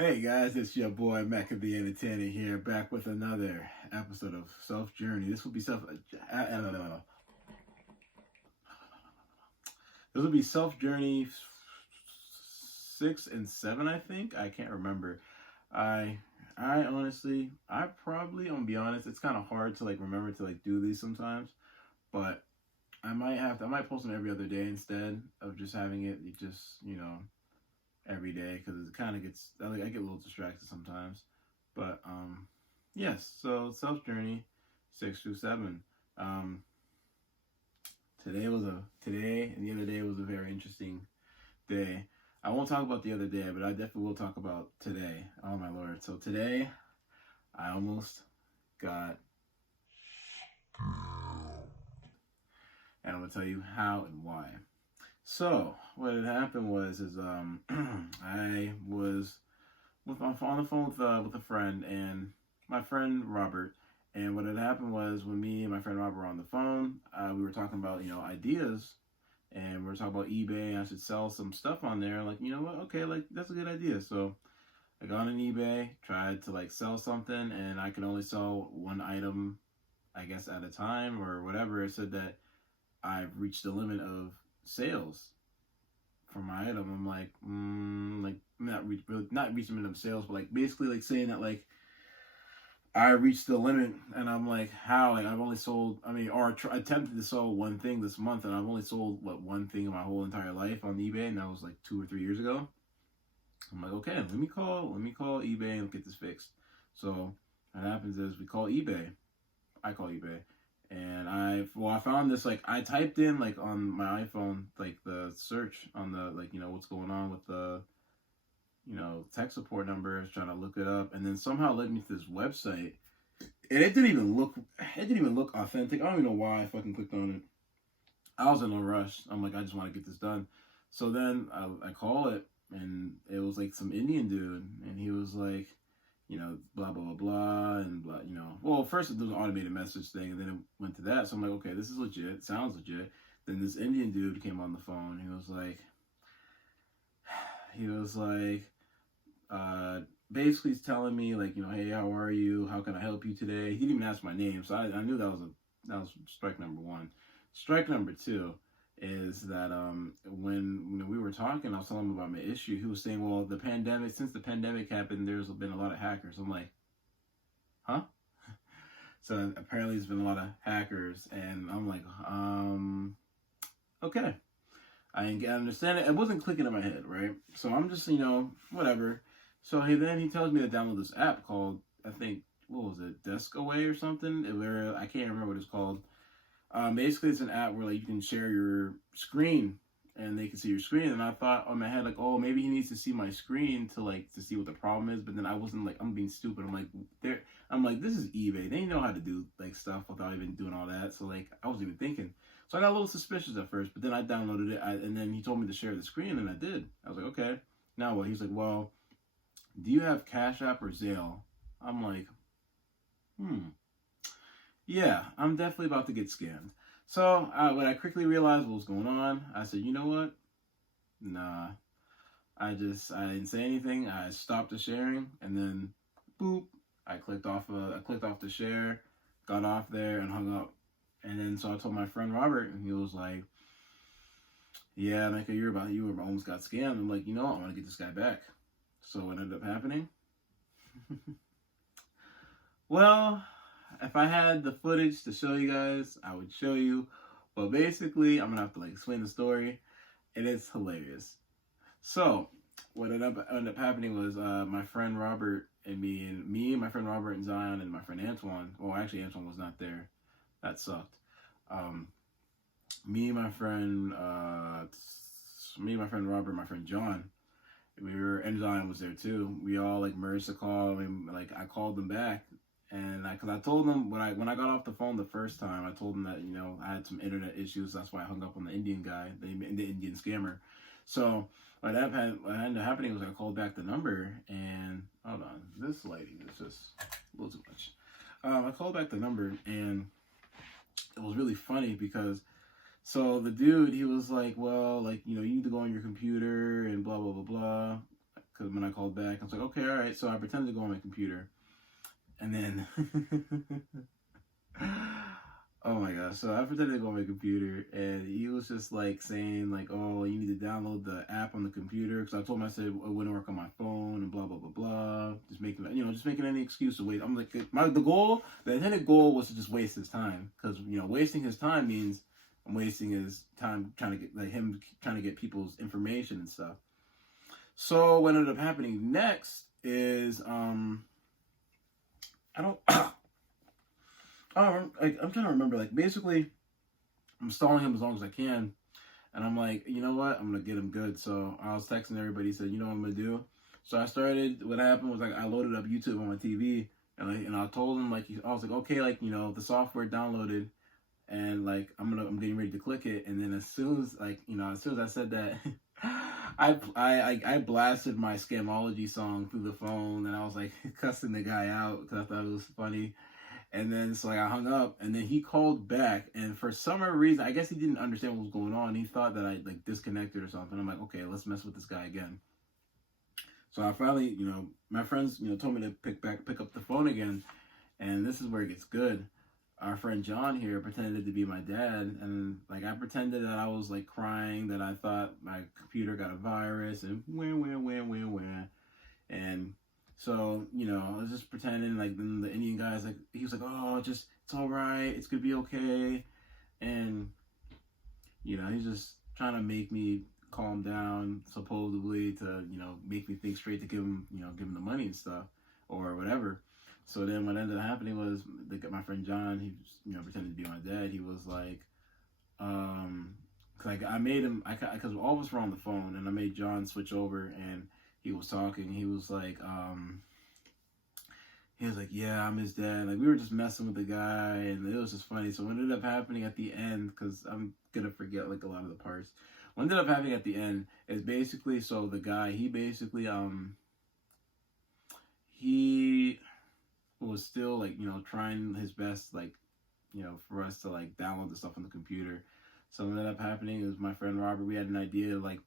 Hey guys, it's your boy Mac of the Entertainer here, back with another episode of Self Journey. This will be Self Journey 6 and 7, I think. I can't remember. I honestly, I'm gonna be honest. It's kind of hard to remember to do these sometimes, but I might post them every other day instead of just having it just every day because it kind of gets I get a little distracted sometimes. But yes. So Self Journey 6 through 7. Um, today and the other day was a very interesting day. I won't talk about the other day, but I definitely will talk about today. Oh my lord! So today I almost got, and I'm gonna tell you how and why. So what had happened was is I was on the phone with a friend and my friend Robert. And what had happened was when me and my friend Robert were on the phone, we were talking about ideas, and we were talking about eBay. And I should sell some stuff on there. Like, you know what? Okay, like that's a good idea. So I got on eBay, tried to sell something, and I could only sell one item, I guess, at a time or whatever. It said that I've reached the limit of sales for my item. I'm like, not reaching the limit of sales, but basically saying that I reached the limit, and I'm like, how? Like I've only sold, attempted to sell one thing this month, and I've only sold one thing in my whole entire life on eBay, and that was 2 or 3 years ago. I'm like, okay, let me call eBay and get this fixed. So what happens is we call eBay. I call eBay, and I found this I typed in on my iPhone the search on the what's going on with the tech support numbers, trying to look it up, and then somehow led me to this website, and it didn't even look authentic. I don't even know why I fucking clicked on it. I was in a rush. I'm like, I just want to get this done. So then I call it, and it was some Indian dude, and he was like, blah blah blah blah, and blah, Well, first it was an automated message thing, and then it went to that. So I'm like, okay, this is legit. It sounds legit. Then this Indian dude came on the phone. He was like, basically he's telling me hey, how are you? How can I help you today? He didn't even ask my name, so I knew that was strike number one. Strike number two is that when we were talking, I was telling him about my issue. He was saying, well, since the pandemic happened, there's been a lot of hackers. I'm like, huh? So apparently there's been a lot of hackers, and I'm like, okay. I understand it. It wasn't clicking in my head, right? So I'm just, whatever. So he tells me to download this app called, I think, what was it, Desk Away or something? Where I can't remember what it's called. Basically, it's an app where you can share your screen, and they can see your screen. And I thought on my head oh, maybe he needs to see my screen to see what the problem is. But then I wasn't I'm being stupid. I'm like, this is eBay. They know how to do stuff without even doing all that. So I wasn't even thinking. So I got a little suspicious at first, but then I downloaded it, and then he told me to share the screen, and I did. I was like, okay, now what? He's like, well, do you have Cash App or Zelle? I'm like, yeah, I'm definitely about to get scammed. So when I quickly realized what was going on, I said, you know what? Nah. I didn't say anything. I stopped the sharing, and then, boop, I clicked off the share, got off there, and hung up. And then so I told my friend Robert, and he was like, yeah, Micah, you almost got scammed. I'm like, I want to get this guy back. So what ended up happening? Well, if I had the footage to show you guys, I would show you. But basically, I'm going to have to explain the story, and it's hilarious. So what ended up happening was my friend Robert and me, my friend Robert and Zion, and my friend Antoine. Well, actually, Antoine was not there. That sucked. Me and my friend Robert, my friend John, and Zion was there too. We all merged the call. I called them back, and because I told them when I got off the phone the first time, I told them that I had some internet issues. That's why I hung up on the Indian guy, the Indian scammer. So what ended up happening was I called back the number, and hold on, this lighting is just a little too much. I called back the number, and it was really funny because so the dude, he was like, well, you need to go on your computer and blah blah blah blah, because when I called back, I was like, okay, all right. So I pretended to go on my computer, and then, oh my gosh. So I pretended to go on my computer, and he was just like saying like, oh, you need to download the app on the computer, because I told him, I said it wouldn't work on my phone and blah blah blah blah. Just making, just making any excuse to wait. I'm like, the intended goal was to just waste his time, because wasting his time means I'm wasting his time trying to get him trying to get people's information and stuff. So what ended up happening next is I'm trying to remember, like, basically I'm stalling him as long as I can, and I'm like, you know what, I'm gonna get him good. So I was texting everybody, said, you know what I'm gonna do. So what happened was, like, I loaded up YouTube on my TV, and I told him, like, I was like, okay, like, the software downloaded, and like I'm getting ready to click it, and then as soon as I said that, I blasted my Scamology song through the phone, and I was like cussing the guy out because I thought it was funny. And then so I hung up, and then he called back, and for some reason, I guess he didn't understand what was going on. He thought that I like disconnected or something. I'm like, okay, let's mess with this guy again. So I finally, my friends, told me to pick up the phone again, and this is where it gets good. Our friend John here pretended to be my dad, and like I pretended that I was like crying, that I thought my computer got a virus, and where. And so, I was just pretending, like, then the Indian guy's like, he was like, oh, it's all right, it's gonna be okay. And, he's just trying to make me calm down, supposedly, to, make me think straight, to give him the money and stuff, or whatever. So then what ended up happening was, my friend John, he, pretended to be my dad. He was like, cause I made him, cause all of us were on the phone, and I made John switch over, and he was talking. He was like, yeah, I'm his dad. Like, we were just messing with the guy, and it was just funny. So what ended up happening at the end, cause I'm gonna forget like a lot of the parts. What ended up happening at the end is basically, so the guy, he basically, he was still like, trying his best, like, for us to like download the stuff on the computer. So what ended up happening is, my friend Robert, we had an idea to like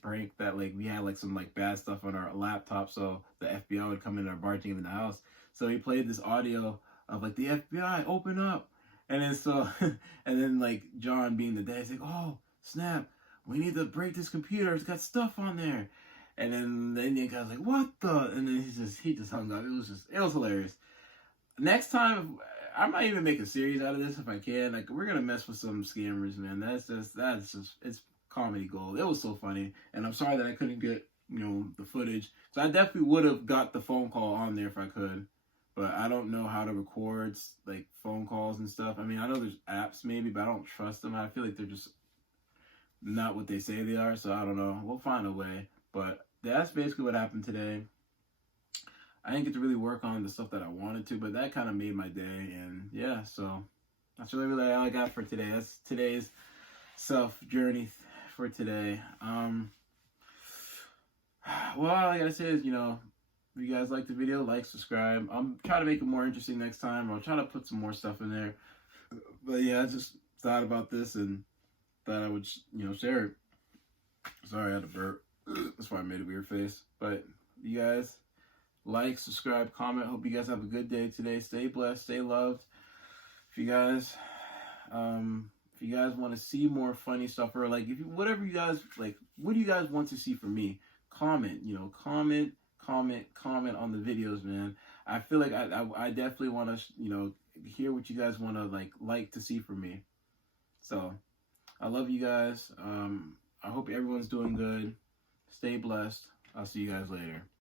prank that, like, we had like some like bad stuff on our laptop, so the FBI would come in, our bar team in the house. So he played this audio of like, the FBI, open up. And then so, and then like John, being the dad, he's like, oh snap, we need to break this computer, it's got stuff on there. And then the Indian guy's like, what the? And then he just hung up. It was hilarious. Next time, I might even make a series out of this if I can. Like, we're gonna mess with some scammers, man. That's just it's comedy gold. It was so funny, and I'm sorry that I couldn't get the footage. So I definitely would have got the phone call on there if I could, but I don't know how to record like phone calls and stuff. I mean, I know there's apps maybe, but I don't trust them. I feel like they're just not what they say they are. So I don't know. We'll find a way. But that's basically what happened today. I didn't get to really work on the stuff that I wanted to, but that kind of made my day. And yeah, so that's really all I got for today. That's today's self journey for today. Well, all I gotta say is, if you guys like the video, like, subscribe. I'm trying to make it more interesting next time. I'll try to put some more stuff in there. But yeah, I just thought about this and thought I would, share it. Sorry, I had to burp. That's why I made a weird face. But you guys, like, subscribe, comment. Hope you guys have a good day today. Stay blessed, stay loved. If you guys want to see more funny stuff, or like, whatever you guys like, what do you guys want to see from me? Comment, comment on the videos, man. I feel like I definitely want to, hear what you guys want to like to see from me. So I love you guys. I hope everyone's doing good. Stay blessed. I'll see you guys later.